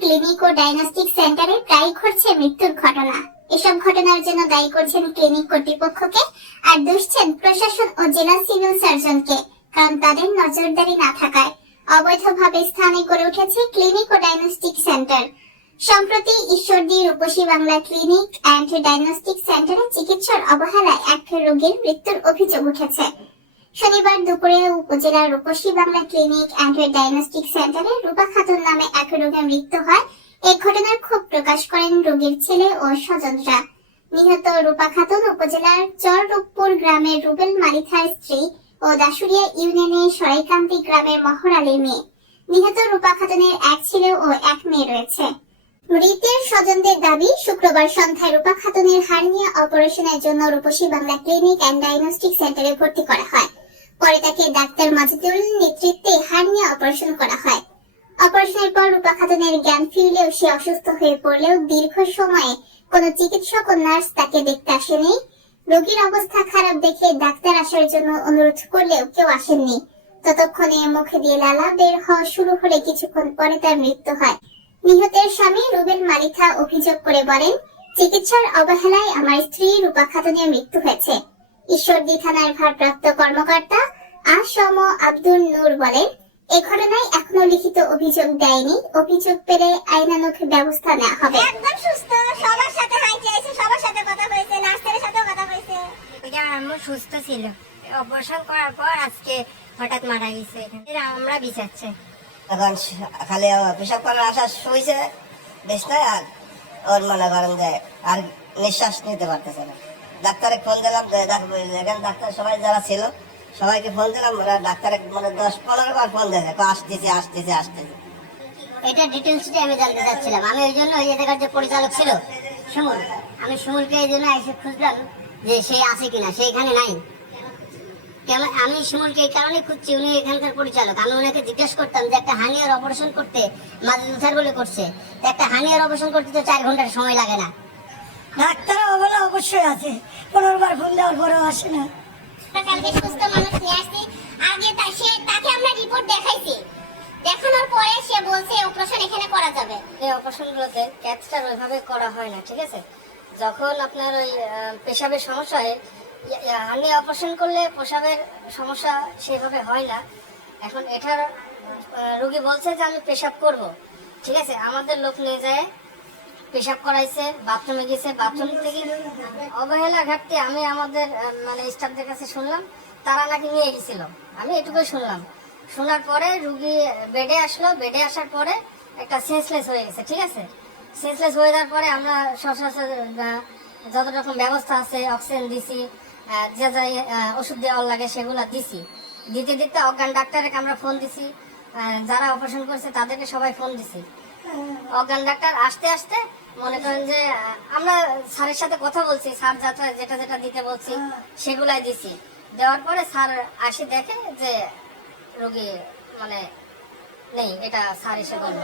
Clinic ও diagnostic সেন্টারে প্রায় ঘটছে মৃত্যুর ঘটনা। এসব ঘটনার জন্য দায়ী করছেন ক্লিনিক কর্তৃপক্ষকে আর দুষছেন প্রশাসন ও জেলা সিভিল সার্জনকে, কারণ তাদের নজরদারি না থাকায়। অবৈধভাবে স্থানে গড়ে উঠেছে ক্লিনিক ও ডায়াগনস্টিক সেন্টার। সম্প্রতি Ishwardi Rupashi Bangla clinic and diagnostic সেন্টারে চিকিৎসার অবহেলায় এক রোগীর মৃত্যুর অভিযোগ উঠেছে। শনিবার দুপুরে উপজেলার Rupashi Bangla clinic and diagnostic সেন্টারে রূপা খাতুন নামে এক রোগীর মৃত্যু হয়। এই ঘটনার ক্ষোভ প্রকাশ করেন রোগীর ছেলে ও স্বজনরা। নিহত রূপা খাতুন উপজেলার চররূপপুর গ্রামের রুবেল মালিথার স্ত্রী ও দাসুরিয়া ইউনিয়নের সরাইকান্তি গ্রামের মহর আলীর মেয়ে। নিহত রূপা খাতুনের এক ছেলে ও এক মেয়ে রয়েছে। মৃতের স্বজনদের দাবি, শুক্রবার সন্ধ্যায় রূপা খাতুনের হার্নিয়া অপারেশনের জন্য Rupashi Bangla clinic and diagnostic সেন্টারে ভর্তি করা হয়। পরে তাকে ডাক্তার মাজেদুল নেতৃত্বে হার্নিয়া অপারেশন করা হয়। অপারেশনের পর রূপা খাতুনের জ্ঞান ফিরলেও সে অসুস্থ হয়ে পড়লেও দীর্ঘ সময়ে কোনো চিকিৎসক ও নার্স তাকে দেখতে আসেনি। রোগীর অবস্থা খারাপ দেখে ডাক্তার আসার জন্য অনুরোধ করলেও কেউ আসেননি। ততক্ষণে মুখে দিয়ে লালা বের হওয়া শুরু হলে কিছুক্ষণ পরে তার মৃত্যু হয়। নিহতের স্বামী রুবেল মালিথা অভিযোগ করে বলেন, চিকিৎসার অবহেলায় আমার স্ত্রী রূপা খাতুনের মৃত্যু হয়েছে। ঈশ্বরদী থানার ভারপ্রাপ্ত কর্মকর্তা আসম আব্দুল নূর বলেন এ ঘটনায় এখনও লিখিত অভিযোগ দেয়নি। অভিযোগ পেলে আইনানুগ ব্যবস্থা নেওয়া হবে। একদম সুস্থ। সবার সাথে হাইটে আছে সবার সাথে কথা হয়েছে নার্সের সাথেও কথা হয়েছে ওইটা আম্মু সুস্থ ছিল। অপারেশন করার পর আজকে হঠাৎ মারা গেছে। এরা আমরা বিচারছে। এখন খালি পেশাব করার আশা শুয়েছে বিছনায় আর ওর মনে করেন যে আর নিঃশ্বাস নিতে পারতেছে না। ডাক্তারে ফোন দিলাম এখানে ডাক্তার সবাই যারা ছিল, সবাইকে ফোন দিলাম, ওরা ডাক্তারে মানে দশ পনেরো বার ফোন দিয়েছে তো আসতেছে আসতেছে আসতেছে। এটা ডিটেলসটা আমি জানতে চাচ্ছিলাম। আমি ওই জন্য ওই জায়গার যে পরিচালক ছিল, সুমন, আমি সুমনকে এই জন্য এসে খুঁজলাম যে সে আছে কিনা, সে এখানে নাই। আমি সুমনকে এই কারণে খুঁজছি, উনি এখানকার পরিচালক। আমি ওনাকে জিজ্ঞেস করতাম যে একটা হানিয়ার অপারেশন করতে মাদুল বলে করছে। একটা হানিয়ার অপারেশন করতে তো চার ঘণ্টার সময় লাগে না। ডাক্তার অবলা অবশ্যই আছে। পনেরো বার ফোন দেওয়ার পরেও আসে না। কালকে সুস্থ মানুষ নিয়ে আসছি। আগে তা সে তাকে আমরা রিপোর্ট দেখাইছি। দেখানোর পরে সে বলছে অপারেশন এখানে করা যাবে। এই অপারেশনগুলোতে ক্যাথটার ওইভাবে করা হয় না ঠিক আছে? যখন আপনার ওই পেশাবের সমস্যা হয় হার্নি অপারেশন করলে পেশাবের সমস্যা সেভাবে হয় না। এখন এটার রোগী বলছে যে আমি পেশাব করব। ঠিক আছে? আমাদের লোক নিয়ে যায় পেশাব করাইছে, বাথরুমে গেছে, বাথরুম থেকে অবহেলা ঘাটতি আমি আমাদের মানে স্টাফদের কাছে শুনলাম, তারা নাকি নিয়ে গেছিল। আমি এটুকুই শুনলাম। শোনার পরে রুগী বেডে আসলো, বেডে আসার পরে একটা সেন্সলেস হয়ে গেছে, ঠিক আছে? সেন্সলেস হয়ে যাওয়ার পরে আমরা সচরাচর যত রকম ব্যবস্থা আছে অক্সিজেন দিছি যে যা ওষুধ দেওয়ার লাগে সেগুলো দিছি। দিতে দিতে অজ্ঞান ডাক্তারকে আমরা ফোন দিছি যারা অপারেশন করছে তাদেরকে সবাই ফোন দিছি। অজ্ঞান ডাক্তার আসতে আসতে মনে করেন যে আমরা স্যারের সাথে কথা বলছি স্যার যাতে যেটা যেটা দিতে বলছি সেগুলাই দিছি। দেওয়ার পরে স্যার আসে দেখে যে রোগী মানে নেই এটা স্যার এসে বলল।